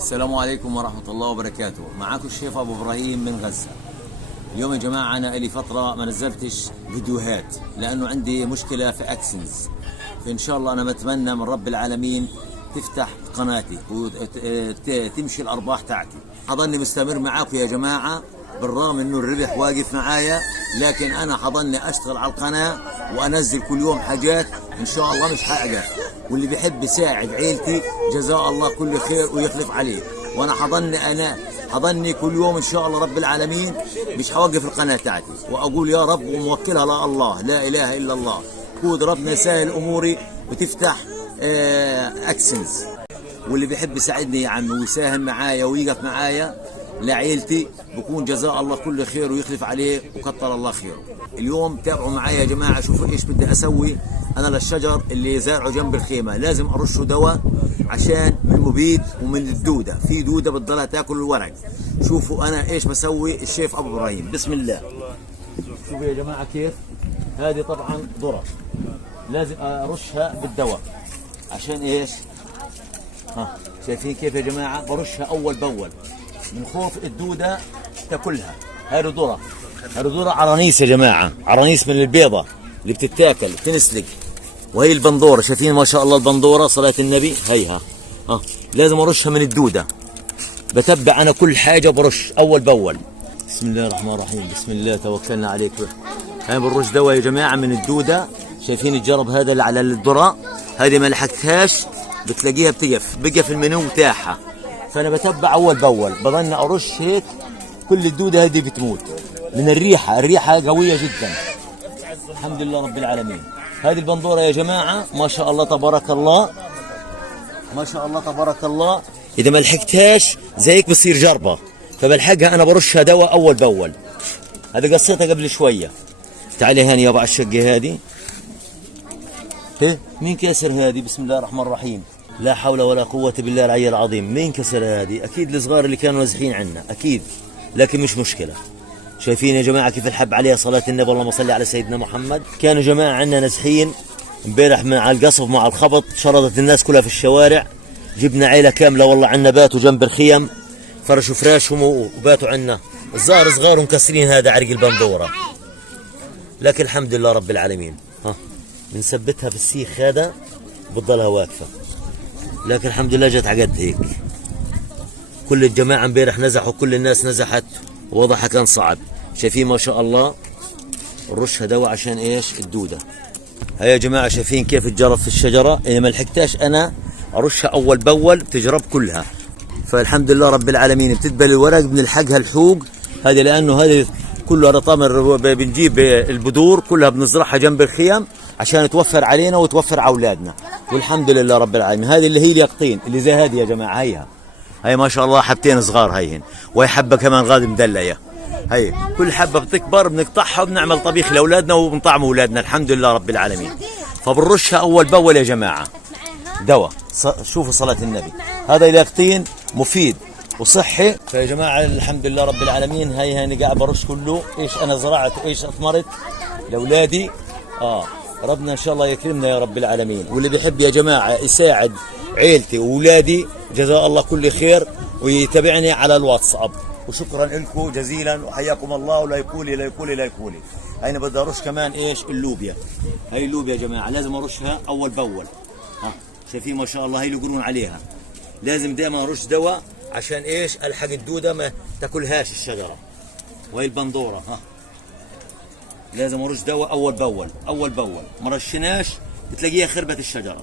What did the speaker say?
السلام عليكم ورحمة الله وبركاته. معاكم الشيف أبو إبراهيم من غزة. اليوم يا جماعة أنا لي فترة ما نزلتش فيديوهات لأنه عندي مشكلة في أكسنز، فإن شاء الله أنا بتمنى من رب العالمين تفتح قناتي وتمشي الأرباح تاعتي. حضني مستمر معاكم يا جماعة بالرغم إنه الربح واقف معايا، لكن أنا حضني أشتغل على القناة وأنزل كل يوم حاجات إن شاء الله مش حاجة. واللي بيحب يساعد عيلتي جزاه الله كل خير ويخلف عليه. وانا حضني كل يوم ان شاء الله رب العالمين مش هوقف القناه تاعتي، واقول يا رب وموكلها لا الله لا اله الا الله، كود ربنا يسهل اموري وتفتح اكسنز. واللي بيحب يساعدني يا عمي ويساهم معايا ويقف معايا لعيلتي بكون جزاء الله كل خير ويخلف عليه وكتر الله خيره. اليوم تابعوا معايا يا جماعه، شوفوا ايش بدي اسوي. انا للشجر اللي زارعه جنب الخيمه لازم ارشه دواء عشان من المبيد ومن الدوده، في دوده بتضلها تاكل الورق. شوفوا انا ايش بسوي الشيف ابو ابراهيم. بسم الله. شوفوا يا جماعه كيف هذه طبعا ذره لازم ارشها بالدواء عشان ايش؟ شايفين كيف يا جماعه؟ برشها اول باول من خوف الدوده تاكلها. هذه ذره عرانيس يا جماعه، عرانيس من البيضه اللي بتتاكل بتنسلق. وهي البندوره، شايفين ما شاء الله البندوره صلاه النبي هيها. لازم ارشها من الدوده. بتبع انا كل حاجه برش اول باول. بسم الله الرحمن الرحيم، بسم الله توكلنا عليك. هاي بنرش دواء يا جماعه من الدوده. شايفين الجرب هذا اللي على الذره، هذه ما لحقتهاش بتلاقيها بقى المنو تاعها. فانا بتبع اول باول، بظن ارش هيك كل الدوده هذه بتموت من الريحه قويه جدا. الحمد لله رب العالمين. هذه البندوره يا جماعه ما شاء الله تبارك الله، ما شاء الله تبارك الله. اذا ما لحقتهاش زيك بصير جربه، فبلحقها انا برشها دواء اول باول. هذه قصيتها قبل شويه. تعالي هاني يابا على الشقه هذه. مين كسر هذه؟ بسم الله الرحمن الرحيم. لا حول ولا قوة بالله العلي العظيم. مين كسر هذه؟ أكيد الصغار اللي كانوا نازحين عنا أكيد، لكن مش مشكلة. شايفين يا جماعة كيف الحب عليها صلاة النبي، اللهم صل على سيدنا محمد. كانوا جماعة عنا نازحين امبارح مع القصف مع الخبط، شردت الناس كلها في الشوارع. جبنا عيلة كاملة والله عنا، باتوا جنب الخيم، فرشوا فراشهم وباتوا عنا. الظاهر صغار ومكسرين هذا عرق البندورة، لكن الحمد لله رب العالمين. بنثبتها في السيخ هذا بتضلها واقفة، لكن الحمد لله جت عقد هيك. كل الجماعة امبارح نزحوا، كل الناس نزحت ووضعها كان صعب. شايفين ما شاء الله نرشها دواء عشان ايش؟ الدودة. هيا يا جماعة شايفين كيف تجرب في الشجرة. اذا ما لحقتهاش انا ارشها اول باول بتجرب كلها. فالحمد لله رب العالمين. بتدبل الورق بنلحقها الحوق هذه، لانه هذه كلها رطامر. بنجيب البذور كلها بنزرعها جنب الخيام عشان توفر علينا وتوفر على اولادنا، والحمد لله رب العالمين. هذه اللي هي اليقطين اللي زي هذه يا جماعه. هي ما شاء الله حبتين صغار هيهن، وهي حبه كمان غادي مدليه. هي كل حبه بتكبر بنقطعها وبنعمل طبيخ لاولادنا وبنطعم اولادنا الحمد لله رب العالمين. فبنرشها اول باول يا جماعه دواء. شوفوا صلاه النبي، هذا اليقطين مفيد وصحي. فيا جماعه الحمد لله رب العالمين. هي انا قاعد برش كله ايش انا زرعت وايش اثمرت لاولادي. ربنا ان شاء الله يكرمنا يا رب العالمين. واللي بيحب يا جماعه يساعد عيلتي واولادي جزاه الله كل خير ويتابعني على الواتساب. وشكرا لكم جزيلا وحياكم الله. ولا يقولي لا يقولي لا يقولي. انا بدي ارش كمان ايش؟ اللوبيا. هي اللوبيا يا جماعه لازم ارشها اول باول. شايفين ما شاء الله هي اللي يقولون عليها. لازم دائما ارش دواء عشان ايش؟ الحق الدوده ما تاكلهاش الشجره. وهي البندوره لازم ارش دواء اول باول. ما رشناش بتلاقيها خربت الشجره.